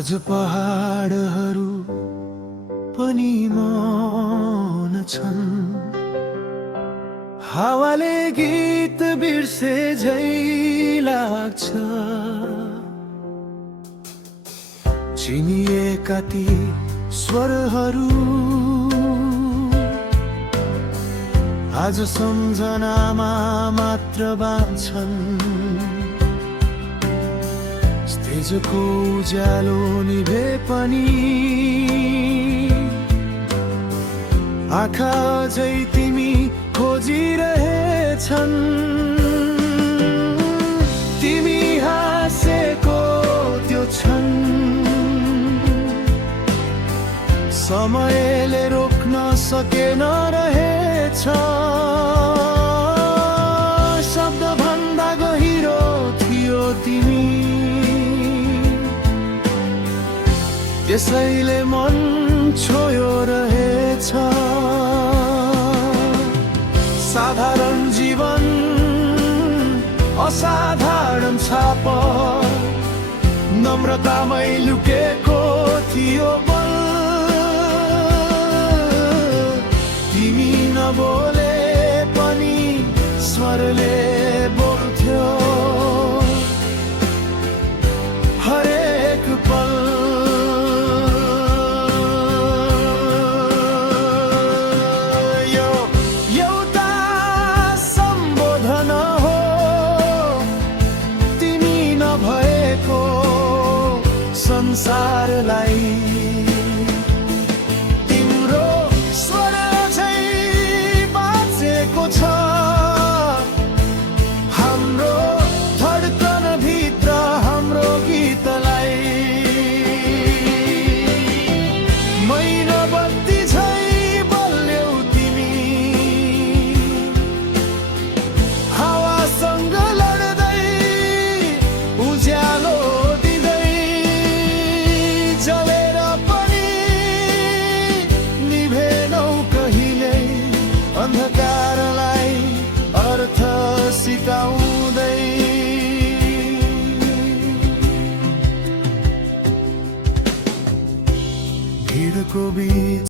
आज पहाडहरू पनि मौन छन्, हावाले गीत बिर्से झै लाग्छ। चिनिएका ती स्वरहरू आज सम्झनामा मात्र बाँच्छन्। तेजको उज्यालो निभे पनि आँखा अझै तिमी खोजिरहेछन्। तिमी हाँसेको त्यो क्षण समयले रोक्न सकेन रहेछ। शब्द भन्दा गहिरो थियो तिमी, त्यसैले मन छोयो रहेछ। साधारण जीवन असाधारण छाप, नम्रतामै लुकेको थियो बल। तिमी नबोले पनि स्वरले बोल्थ्यो हरेक पल। संसारलाई तिम्रो स्वर चाहिँ बाँचेको छ। हाम्रो धडकन भित्र हाम्रो गीतलाई मैना बत्ती झै बल्यौ तिमी। हावासँग लड्दै उज्यालो जलेर पनि निभेनौ कहिले, अन्धकारलाई अर्थ सिकाउँदै। भिडको बीच